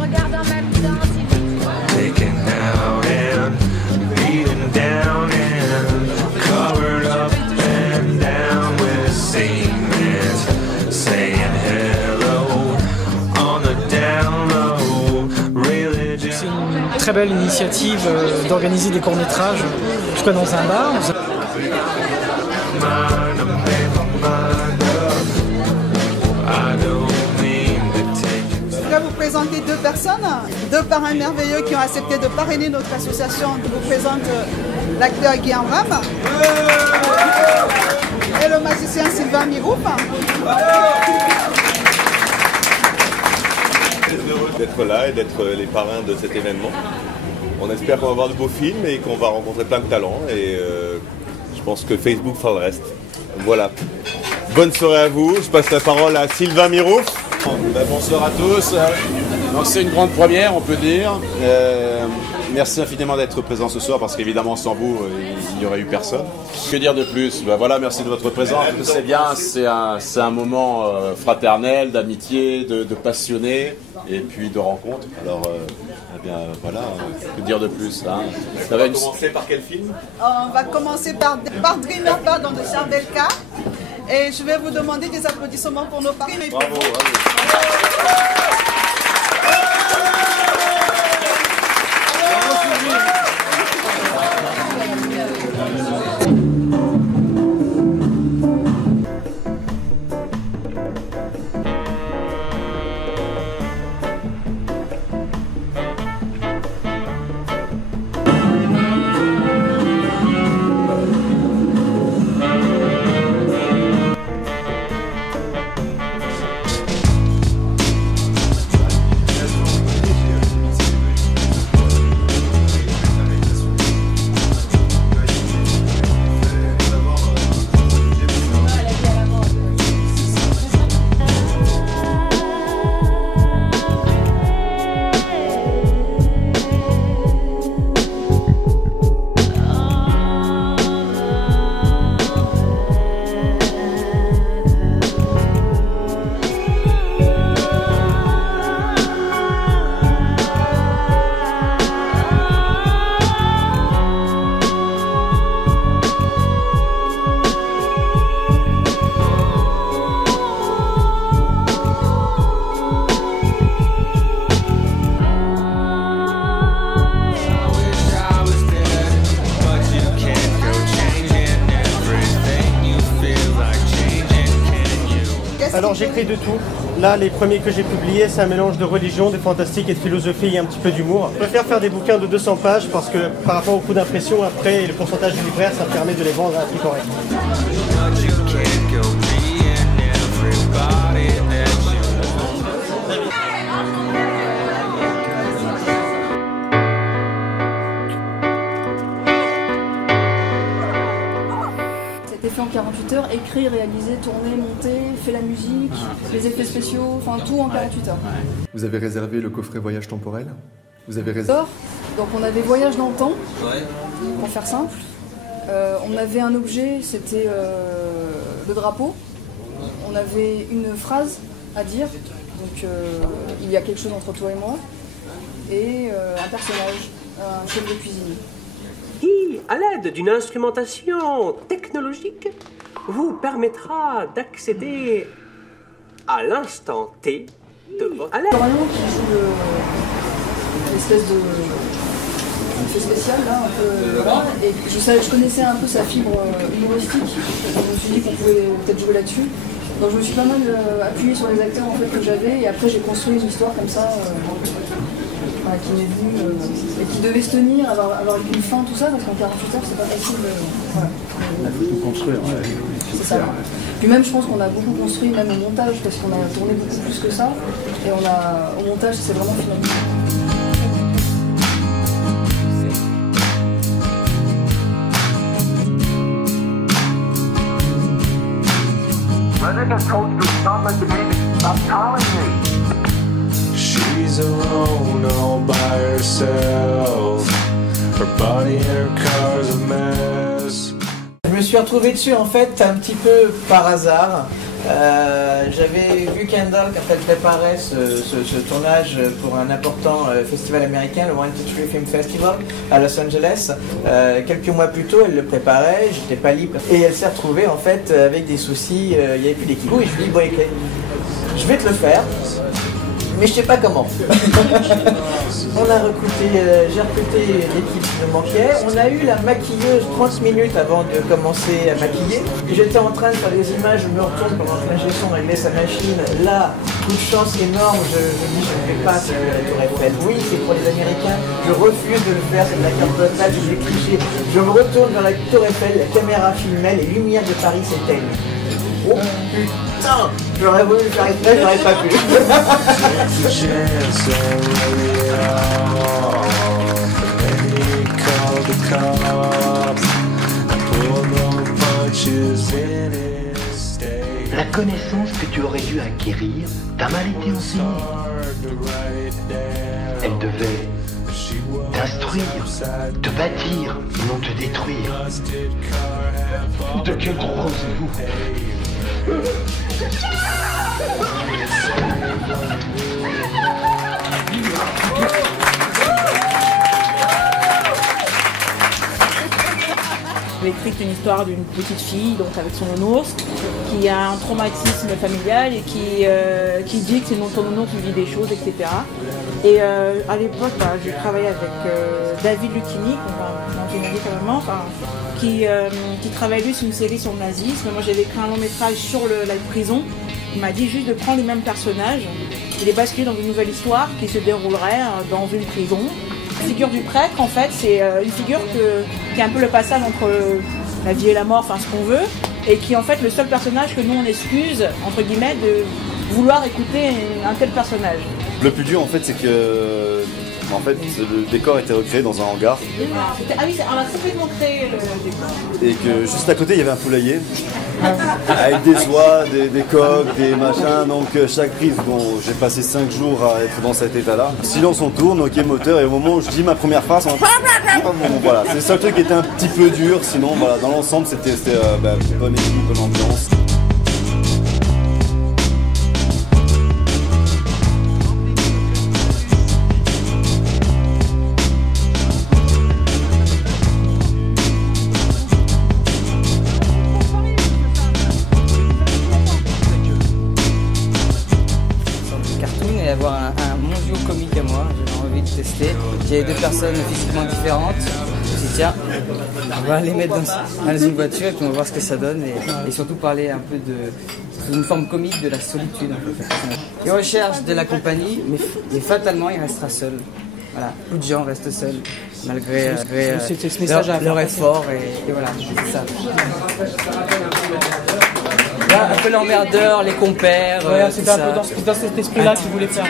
Regarde en même temps, Taken out and beaten down and covered up and down with cement, saying hello on the down low. Religion. C'est une très belle initiative d'organiser des courts-métrages, en tout cas dans un bar. Je voudrais vous présenter deux personnes, deux parrains merveilleux qui ont accepté de parrainer notre association. Je vous présente l'acteur Guillaume Ram et le magicien Sylvain Mirouf. D'être là et d'être les parrains de cet événement. On espère qu'on va voir de beaux films et qu'on va rencontrer plein de talents et je pense que Facebook fera le reste. Voilà. Bonne soirée à vous. Je passe la parole à Sylvain Mirouf. Bonsoir à tous. C'est une grande première, on peut dire. Merci infiniment d'être présent ce soir parce qu'évidemment sans vous, il n'y aurait eu personne. Que dire de plus? Voilà, merci de votre présence. C'est bien, c'est un moment fraternel, d'amitié, de passionnés et puis de rencontre. Alors, eh bien voilà, que dire de plus hein. On va commencer par quel film? On va commencer par Dreamer Pardon de Charbelka. Et je vais vous demander des applaudissements pour nos parrains. Bravo. Alors j'ai créé de tout. Là, les premiers que j'ai publiés, c'est un mélange de religion, de fantastique et de philosophie et un petit peu d'humour. Je préfère faire des bouquins de 200 pages parce que par rapport au coût d'impression, après, et le pourcentage du livraire, ça permet de les vendre à un prix correct. Fait en 48 heures, écrit, réalisé, tourné, monté, fait la musique, les effets spéciaux, enfin tout en 48 heures. Vous avez réservé le coffret voyage temporel? Vous avez réservé... Donc on avait voyage dans le temps, pour faire simple. On avait un objet, c'était le drapeau. On avait une phrase à dire, donc il y a quelque chose entre toi et moi. Et un personnage, un chef de cuisine. Qui, à l'aide d'une instrumentation technologique, vous permettra d'accéder à l'instant T de votre... Florian qui joue l'espèce de fait spécial là, un peu, voilà. Et je connaissais un peu sa fibre humoristique, je me suis dit qu'on pouvait peut-être jouer là-dessus. Donc je me suis pas mal appuyé sur les acteurs en fait, que j'avais et après j'ai construit une histoire comme ça. Qui m'est venue et qui devait se tenir, avoir une fin, tout ça, parce qu'en 48 heures, c'est pas facile. Voilà. Il faut tout construire. C'est ça. Puis même, je pense qu'on a beaucoup construit, même au montage, parce qu'on a tourné beaucoup plus que ça. Et au montage, c'est vraiment finalisé. She's alone all by herself. Her body and her car's a mess. me suis retrouvé dessus en fait un petit peu par hasard. J'avais vu Kendall quand elle préparait ce tournage pour un important festival américain, le 123 Film Festival à Los Angeles. Quelques mois plus tôt, elle le préparait, j'étais pas libre et elle s'est retrouvée en fait avec des soucis, il n'y avait plus d'équipe. Et je lui ai dit, bon, okay, je vais te le faire. Mais je sais pas comment. J'ai recruté l'équipe qui nous manquait. On a eu la maquilleuse 30 minutes avant de commencer à maquiller. J'étais en train de faire des images, je me retourne pendant que l'ingé son réglait sa machine. Là, coup de chance énorme, je me dis je ne fais pas ce que la Tour Eiffel. Oui, c'est pour les Américains. Je refuse de le faire, c'est de la carte postale, j'ai cliché. Je me retourne vers la Tour Eiffel, la caméra filmait, les lumières de Paris s'éteignent. Oh putain, j'aurais voulu le faire exprès, j'aurais pas pu. La connaissance que tu aurais dû acquérir t'a mal été enseignée. Elle devait t'instruire, te bâtir, non te détruire. De quel droit osez-vous? J'ai écrit une histoire d'une petite fille, donc avec son nounours, qui a un traumatisme familial et qui dit que c'est ton nounours qui vit des choses, etc. Et à l'époque, j'ai travaillé avec David Lucchini, dont j'ai dit carrément, qui travaille lui sur une série sur le nazisme. Moi j'avais écrit un long métrage sur la prison. Il m'a dit juste de prendre les mêmes personnages et les basculer dans une nouvelle histoire qui se déroulerait dans une prison. La figure du prêtre, en fait, c'est une figure qui est un peu le passage entre la vie et la mort, enfin ce qu'on veut, et qui est en fait le seul personnage que nous on excuse, entre guillemets, de vouloir écouter un tel personnage. Le plus dur en fait c'est que le décor était recréé dans un hangar. Ah oui, on a complètement créé le décor. Et que juste à côté il y avait un poulailler avec des oies, des coqs, des machins. Donc chaque prise, bon, j'ai passé 5 jours à être dans cet état-là. Silence, on tourne, ok moteur, et au moment où je dis ma première phrase, voilà, c'est le seul truc qui était un petit peu dur. Sinon voilà, dans l'ensemble c'était bonne équipe, bonne ambiance. Avoir un mondiaux comique à moi, j'avais envie de tester. J'avais deux personnes physiquement différentes. Je me suis dit tiens, on va les mettre dans une voiture et puis on va voir ce que ça donne et surtout parler un peu d'une forme comique de la solitude. Il recherche de la compagnie, mais fatalement il restera seul. Voilà, beaucoup de gens restent seuls malgré leur effort et voilà, c'est ça. Là, un peu l'emmerdeur, les compères. Ouais, c'était un peu dans cet esprit-là qu'il voulait faire.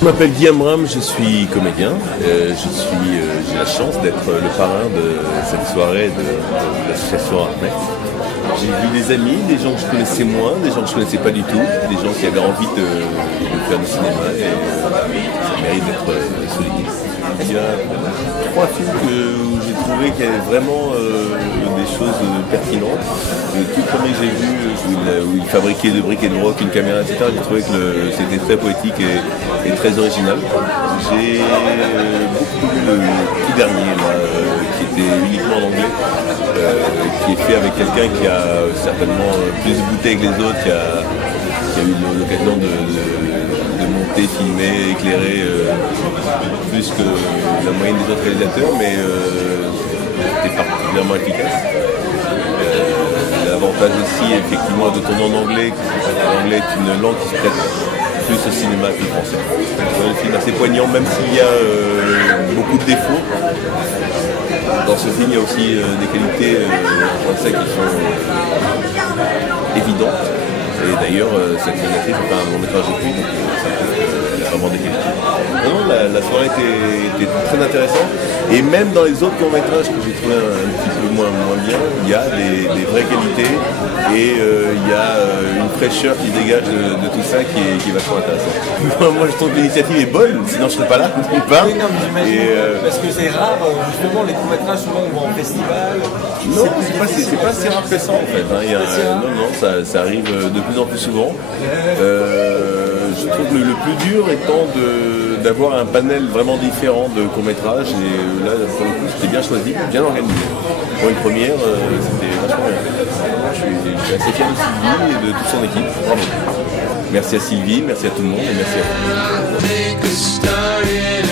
Je m'appelle Guillaume Ram, je suis comédien. J'ai la chance d'être le parrain de cette soirée de l'association Artnet. J'ai vu des amis, des gens que je connaissais moins, des gens que je connaissais pas du tout, des gens qui avaient envie de faire du cinéma et ça mérite d'être souligné. Il y a 3 films où j'ai trouvé qu'il y avait vraiment des choses pertinentes. Le tout premier que j'ai vu où il fabriquait de briques et de broc une caméra, etc., j'ai trouvé que c'était très poétique et très original. J'ai beaucoup lu le tout dernier, qui était uniquement en anglais, qui est fait avec quelqu'un qui a certainement plus de bouteilles que les autres, qui a eu l'occasion de monter monté, filmé, éclairé plus que la moyenne des autres réalisateurs, mais c'était particulièrement efficace. L'avantage aussi, effectivement, de tourner en anglais, l'anglais est une langue qui se prête plus au cinéma que le français. Un film assez poignant, même s'il y a beaucoup de défauts. Dans ce film, il y a aussi des qualités françaises qui sont évidentes. Et d'ailleurs, cette réalisatrice fait un long métrage depuis, donc il y a vraiment des qualités. Non, la soirée était très intéressante. Et même dans les autres courts métrages que j'ai trouvé un petit peu moins bien, il y a des vraies qualités et il y a une fraîcheur qui se dégage de tout ça qui est vachement intéressant. Moi je trouve que l'initiative est bonne, sinon je ne serais pas là. Oui, non, mais j'imagine, parce que c'est rare, justement, les courts métrages souvent on va en festival. Non, c'est pas si rare que ça en fait. Non, ça arrive de plus en plus souvent. Je trouve que le plus dur étant d'avoir un panel vraiment différent de courts-métrages et là pour le coup c'était bien choisi, bien organisé. Pour une première, c'était vachement bien. Je suis assez fier de Sylvie et de toute son équipe. Bravo. Merci à Sylvie, merci à tout le monde et merci à vous.